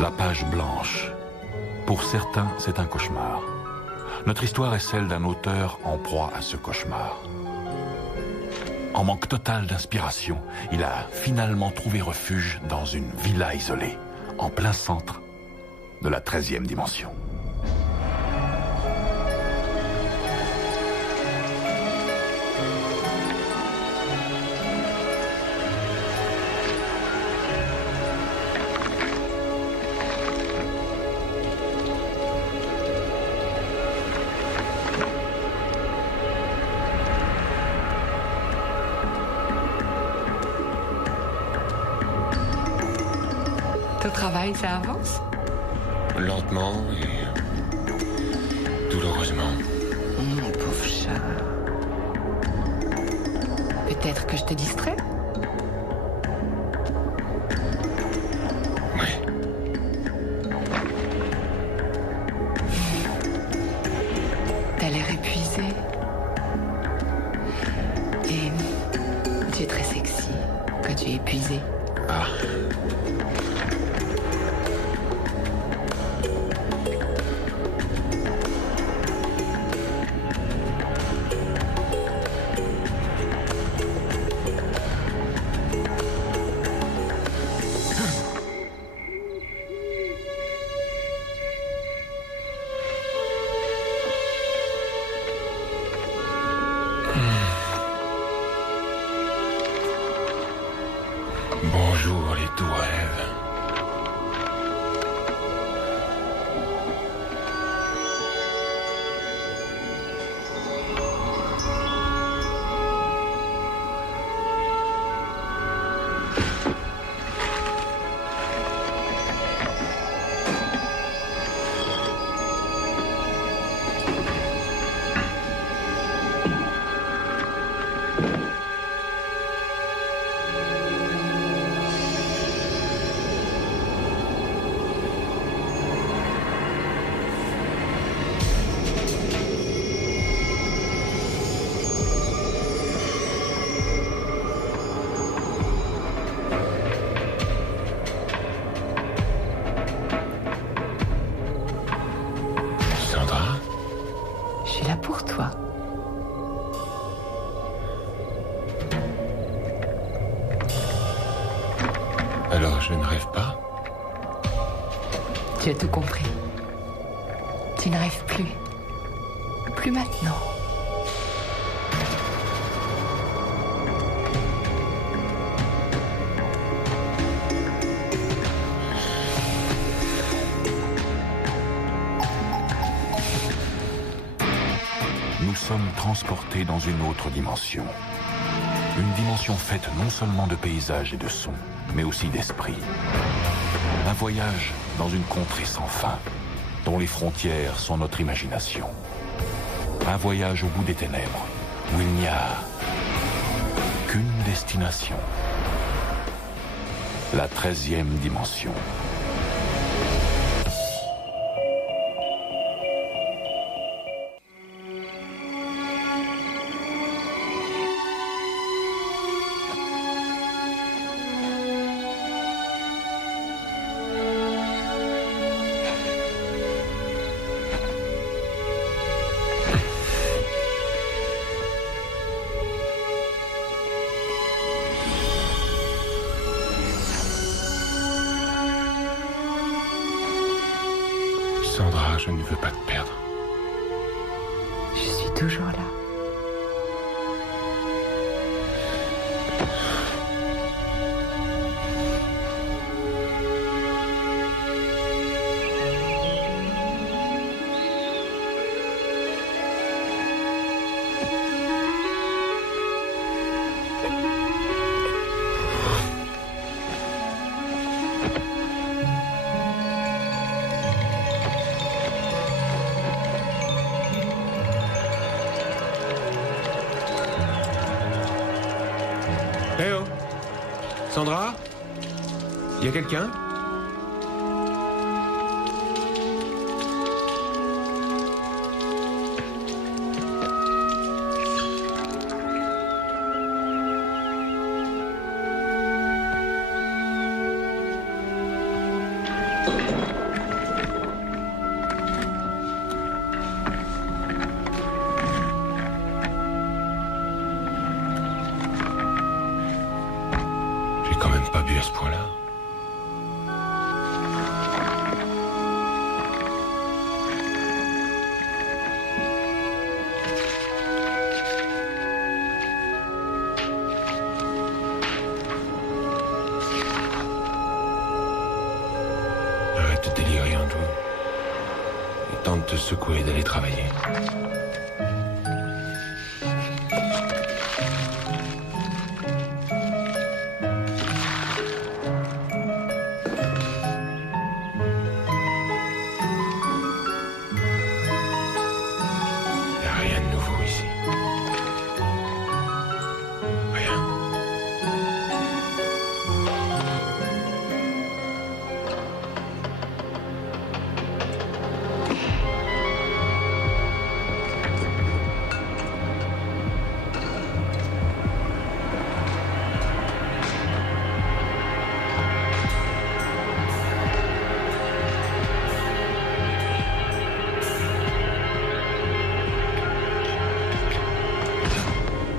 La page blanche. Pour certains, c'est un cauchemar. Notre histoire est celle d'un auteur en proie à ce cauchemar. En manque total d'inspiration, il a finalement trouvé refuge dans une villa isolée, en plein centre de la 13e dimension. Ton travail, ça avance? Lentement et douloureusement. Mon pauvre chat. Peut-être que je te distrais? Oui. T'as l'air épuisé. Et tu es très sexy quand tu es épuisé. Ah. Bonjour les doux rêves. Sandra, Je suis là pour toi. alors je ne rêve pas? Tu as tout compris. Tu ne rêves plus. Plus maintenant. Nous sommes transportés dans une autre dimension. Une dimension faite non seulement de paysages et de sons, mais aussi d'esprit. Un voyage dans une contrée sans fin, dont les frontières sont notre imagination. Un voyage au bout des ténèbres, où il n'y a qu'une destination. La 13e dimension. Sandra, je ne veux pas te perdre. Je suis toujours là. Eh oh Sandra? Y a quelqu'un? J'ai quand même pas bu à ce point-là. Arrête de délirer, Andrew. Et tente de te secouer et d'aller travailler. Y a rien de nouveau ici. Rien.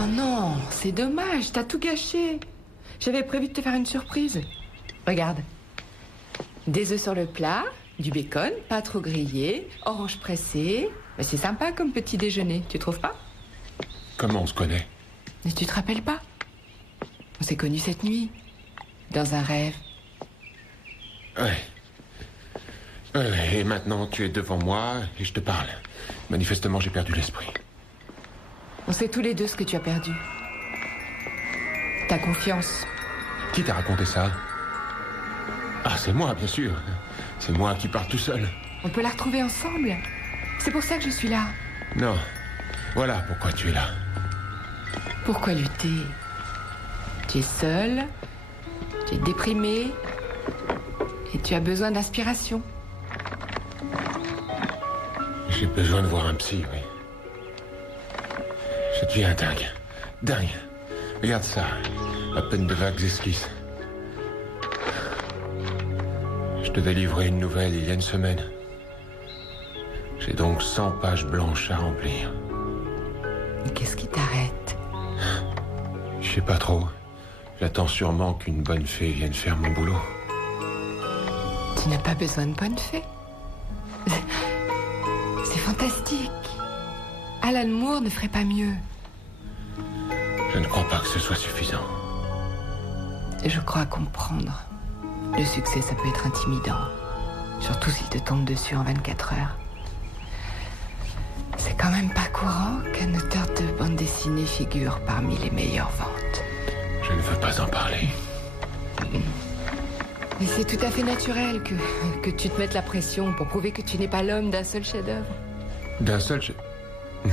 Oh non, c'est dommage, t'as tout gâché. J'avais prévu de te faire une surprise. Regarde. Des œufs sur le plat, du bacon, pas trop grillé, orange pressé. Mais c'est sympa comme petit déjeuner, tu trouves pas? Comment on se connaît? Mais tu te rappelles pas? On s'est connus cette nuit, dans un rêve. Ouais. Et maintenant, tu es devant moi et je te parle. Manifestement, j'ai perdu l'esprit. On sait tous les deux ce que tu as perdu. Ta confiance. Qui t'a raconté ça? Ah, c'est moi, bien sûr. C'est moi qui pars tout seul. On peut la retrouver ensemble. C'est pour ça que je suis là. Non. Voilà pourquoi tu es là. Pourquoi lutter? Tu es seul, tu es déprimé, et tu as besoin d'inspiration. J'ai besoin de voir un psy, oui. Je deviens dingue. Dingue. Regarde ça. À peine de vagues esquisses. Je devais livrer une nouvelle il y a une semaine. J'ai donc 100 pages blanches à remplir. Mais qu'est-ce qui t'arrête? Je sais pas trop. J'attends sûrement qu'une bonne fée vienne faire mon boulot. Tu n'as pas besoin de bonne fée. C'est fantastique. Alan Moore ne ferait pas mieux. Je ne crois pas que ce soit suffisant. Je crois comprendre. Le succès, ça peut être intimidant. Surtout s'il te tombe dessus en 24 heures. C'est quand même pas courant qu'un auteur de bande dessinée figure parmi les meilleures ventes. Je ne veux pas en parler. Mais c'est tout à fait naturel que tu te mettes la pression pour prouver que tu n'es pas l'homme d'un seul chef-d'œuvre. D'un seul Non.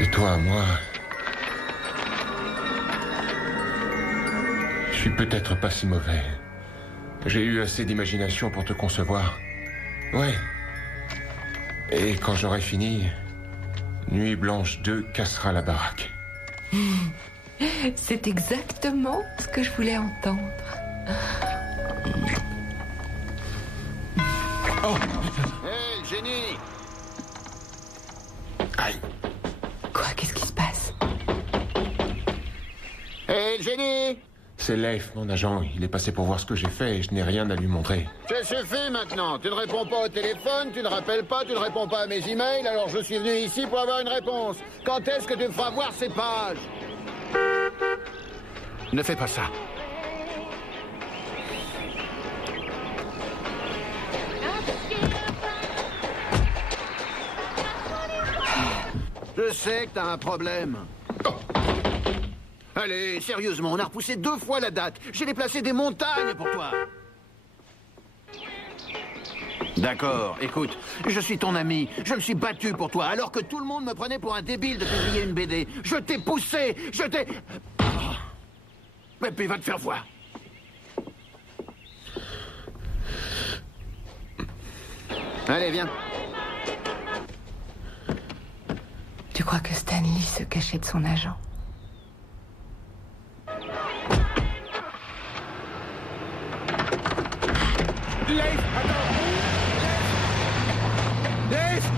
De toi à moi... Je suis peut-être pas si mauvais. J'ai eu assez d'imagination pour te concevoir. Ouais. Et quand j'aurai fini, Nuit Blanche 2 cassera la baraque. C'est exactement ce que je voulais entendre. Oh! Hé, le génie! Aïe! Quoi? Qu'est-ce qui se passe? Hé, le génie! C'est Leif, mon agent. Il est passé pour voir ce que j'ai fait et je n'ai rien à lui montrer. Qu'est-ce que je fais maintenant? Tu ne réponds pas au téléphone, tu ne rappelles pas, tu ne réponds pas à mes emails, alors je suis venu ici pour avoir une réponse. Quand est-ce que tu me feras voir ces pages? Ne fais pas ça. Je sais que t'as un problème. Oh. Allez, sérieusement, on a repoussé 2 fois la date. J'ai déplacé des montagnes pour toi. D'accord, écoute, je suis ton ami. Je me suis battu pour toi, alors que tout le monde me prenait pour un débile de publier une BD. Je t'ai poussé, je t'ai... Mais puis va te faire voir. Allez, viens. Tu crois que Stanley se cachait de son agent? Leif, attends. Leif.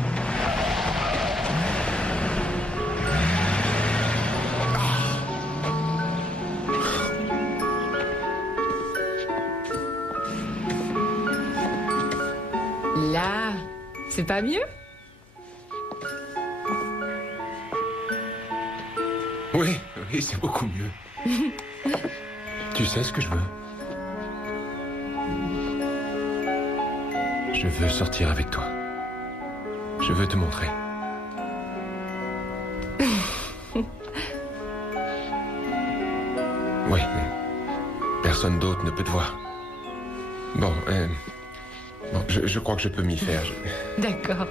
Là, c'est pas mieux? Oui, oui, c'est beaucoup mieux. Tu sais ce que je veux? Je veux sortir avec toi. Je veux te montrer. Oui, mais personne d'autre ne peut te voir. Bon, je crois que je peux m'y faire. D'accord.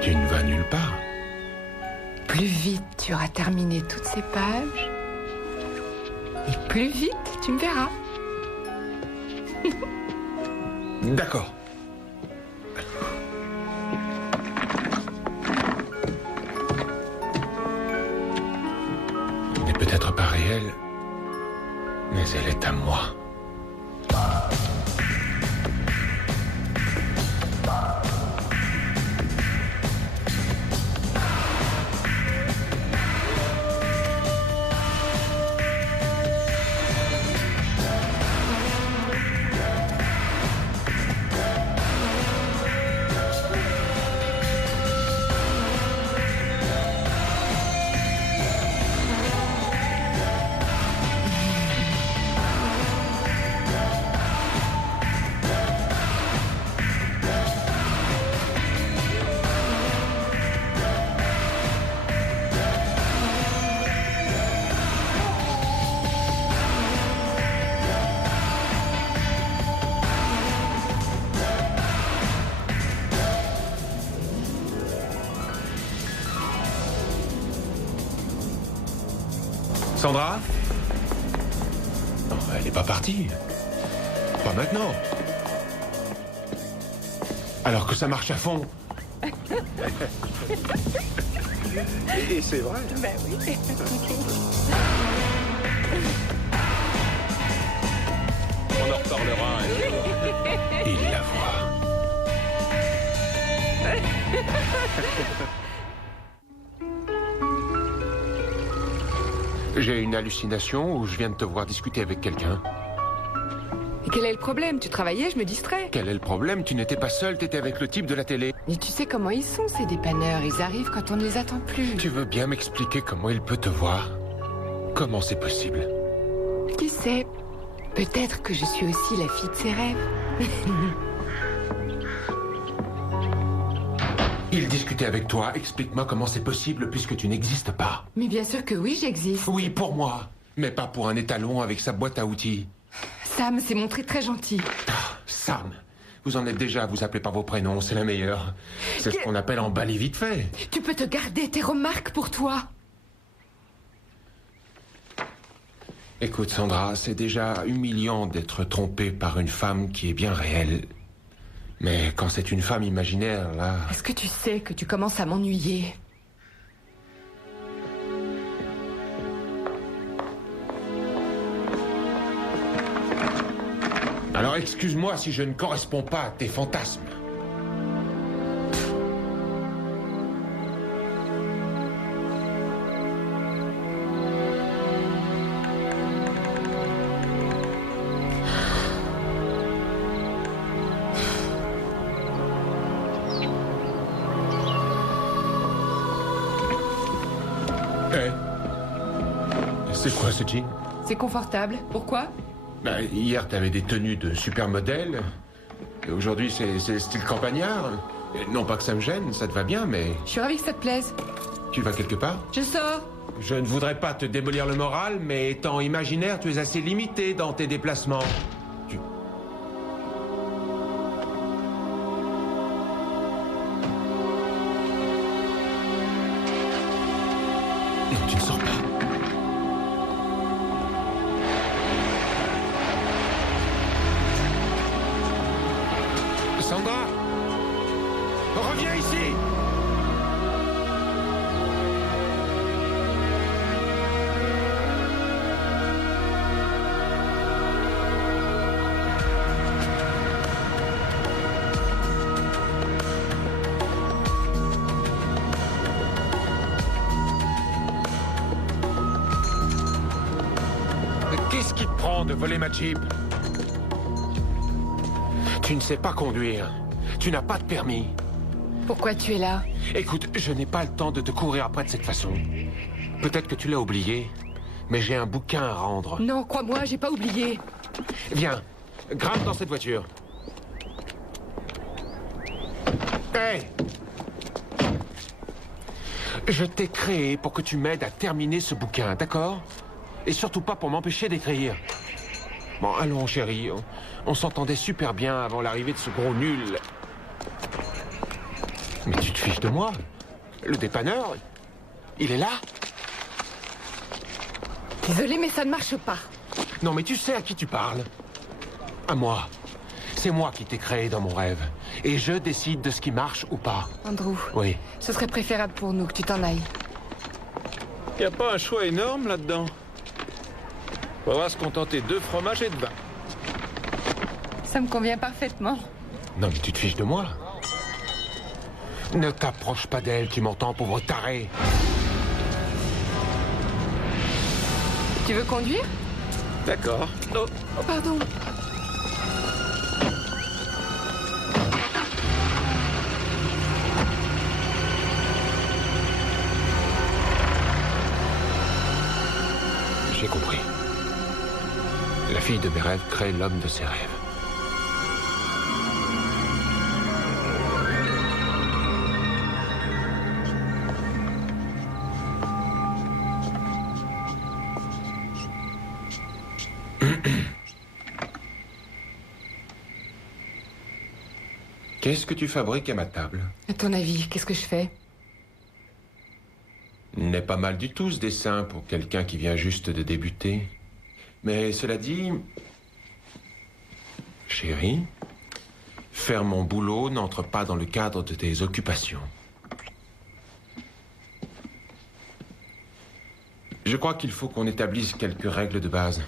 Tu ne vas nulle part. Plus vite tu auras terminé toutes ces pages, et plus vite tu me verras. D'accord. Elle n'est peut-être pas réelle, mais elle est à moi. Sandra? Non, elle n'est pas partie. Pas maintenant. Alors que ça marche à fond. Et c'est vrai. Ben oui. On en reparlera. Il la voit. J'ai une hallucination où je viens de te voir discuter avec quelqu'un. Et quel est le problème? Tu travaillais, je me distrais. Quel est le problème? Tu n'étais pas seul, t'étais avec le type de la télé. Mais tu sais comment ils sont, ces dépanneurs. Ils arrivent quand on ne les attend plus. Tu veux bien m'expliquer comment il peut te voir? Comment c'est possible? Qui sait? Peut-être que je suis aussi la fille de ses rêves. Il discutait avec toi. Explique-moi comment c'est possible puisque tu n'existes pas. Mais bien sûr que oui, j'existe. Oui, pour moi. Mais pas pour un étalon avec sa boîte à outils. Sam s'est montré très gentil. Ah, Sam. Vous en êtes déjà à vous appeler par vos prénoms, c'est la meilleure. C'est ce qu'on appelle emballer vite fait. Tu peux te garder tes remarques pour toi. Écoute, Sandra, c'est déjà humiliant d'être trompé par une femme qui est bien réelle. Mais quand c'est une femme imaginaire, là... Est-ce que tu sais que tu commences à m'ennuyer? Alors excuse-moi si je ne corresponds pas à tes fantasmes. C'est quoi ce jean? C'est confortable. Pourquoi? Bah, hier, t'avais des tenues de supermodèle. Et aujourd'hui, c'est style campagnard. Et non pas que ça me gêne, ça te va bien, mais... Je suis ravie que ça te plaise. Tu vas quelque part? Je sors. Je ne voudrais pas te démolir le moral, mais étant imaginaire, tu es assez limité dans tes déplacements. Non, tu ne sors pas. Sandra! Reviens ici! grand de voler ma Jeep. Tu ne sais pas conduire. Tu n'as pas de permis. Pourquoi tu es là? Écoute, je n'ai pas le temps de te courir après de cette façon. Peut-être que tu l'as oublié, mais j'ai un bouquin à rendre. Non, crois-moi, j'ai pas oublié. Viens, grimpe dans cette voiture. Hey! Je t'ai créé pour que tu m'aides à terminer ce bouquin, d'accord? Et surtout pas pour m'empêcher d'écrire. Bon, allons, chérie. On s'entendait super bien avant l'arrivée de ce gros nul. Mais tu te fiches de moi? Le dépanneur, il est là? Désolée, mais ça ne marche pas. Non, mais tu sais à qui tu parles? À moi. C'est moi qui t'ai créé dans mon rêve. Et je décide de ce qui marche ou pas. Andrew, Oui. ce serait préférable pour nous que tu t'en ailles. Y a pas un choix énorme là-dedans? On va se contenter de fromages et de vin. Ça me convient parfaitement. Non, mais tu te fiches de moi? Ne t'approche pas d'elle, tu m'entends, pauvre taré? Tu veux conduire? D'accord. Oh, Oh, pardon. J'ai compris. La fille de mes rêves crée l'homme de ses rêves. Qu'est-ce que tu fabriques à ma table? À ton avis, qu'est-ce que je fais? N'est pas mal du tout ce dessin pour quelqu'un qui vient juste de débuter. Mais cela dit... Chérie, faire mon boulot n'entre pas dans le cadre de tes occupations. Je crois qu'il faut qu'on établisse quelques règles de base.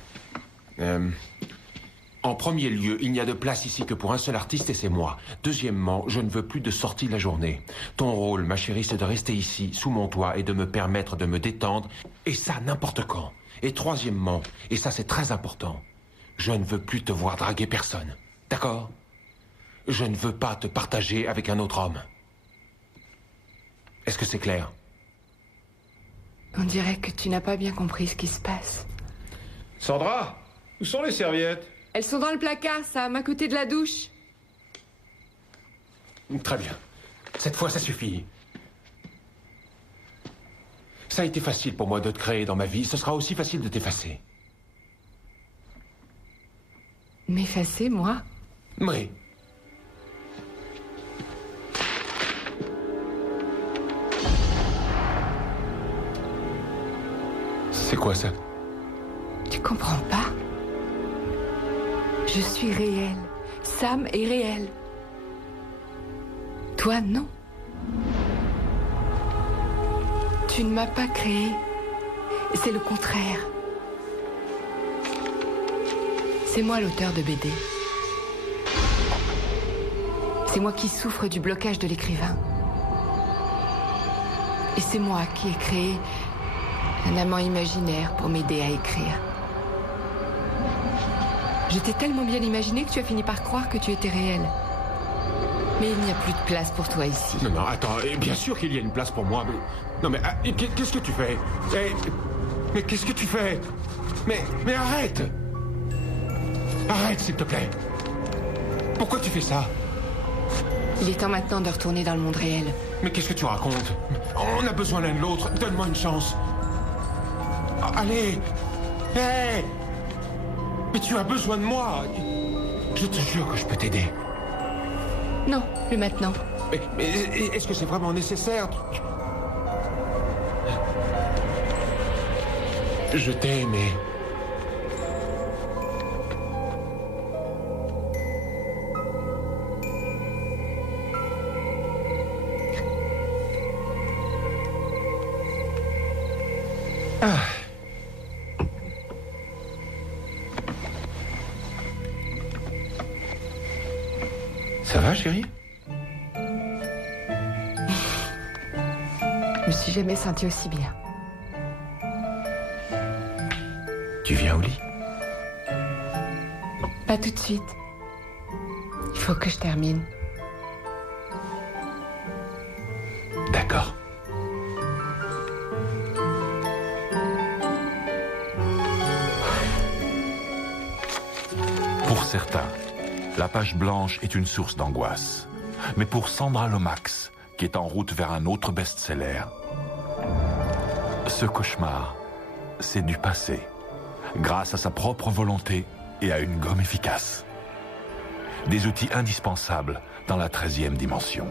En premier lieu, il n'y a de place ici que pour un seul artiste et c'est moi. Deuxièmement, je ne veux plus de sortie de la journée. Ton rôle, ma chérie, c'est de rester ici, sous mon toit, et de me permettre de me détendre, et ça n'importe quand. Et troisièmement, et ça c'est très important, je ne veux plus te voir draguer personne. D'accord? Je ne veux pas te partager avec un autre homme. Est-ce que c'est clair? On dirait que tu n'as pas bien compris ce qui se passe. Sandra, où sont les serviettes? Elles sont dans le placard, Sam, à côté de la douche. Très bien. Cette fois, ça suffit. Ça a été facile pour moi de te créer dans ma vie. Ce sera aussi facile de t'effacer. M'effacer, moi? Oui. C'est quoi ça? Tu comprends pas? Je suis réel. Sam est réel. Toi, non. Tu ne m'as pas créé. C'est le contraire. C'est moi l'auteur de BD. C'est moi qui souffre du blocage de l'écrivain. Et c'est moi qui ai créé un amant imaginaire pour m'aider à écrire. Je t'ai tellement bien imaginé que tu as fini par croire que tu étais réel. Mais il n'y a plus de place pour toi ici. Non, non, attends. Bien sûr qu'il y a une place pour moi, mais... Non, mais qu'est-ce que tu fais? Mais qu'est-ce que tu fais? Mais arrête! Arrête, s'il te plaît. Pourquoi tu fais ça? Il est temps maintenant de retourner dans le monde réel. Mais qu'est-ce que tu racontes? On a besoin l'un de l'autre. Donne-moi une chance. Allez! Hé! Mais tu as besoin de moi. Je te jure que je peux t'aider. Non, plus maintenant. Mais est-ce que c'est vraiment nécessaire? Je t'ai aimé. Ça va, chérie? Je me suis jamais sentie aussi bien. Tu viens au lit? Pas tout de suite. Il faut que je termine. D'accord. Pour certains, la page blanche est une source d'angoisse. Mais pour Sandra Lomax, qui est en route vers un autre best-seller, ce cauchemar, c'est du passé, grâce à sa propre volonté et à une gomme efficace. Des outils indispensables dans la 13e dimension.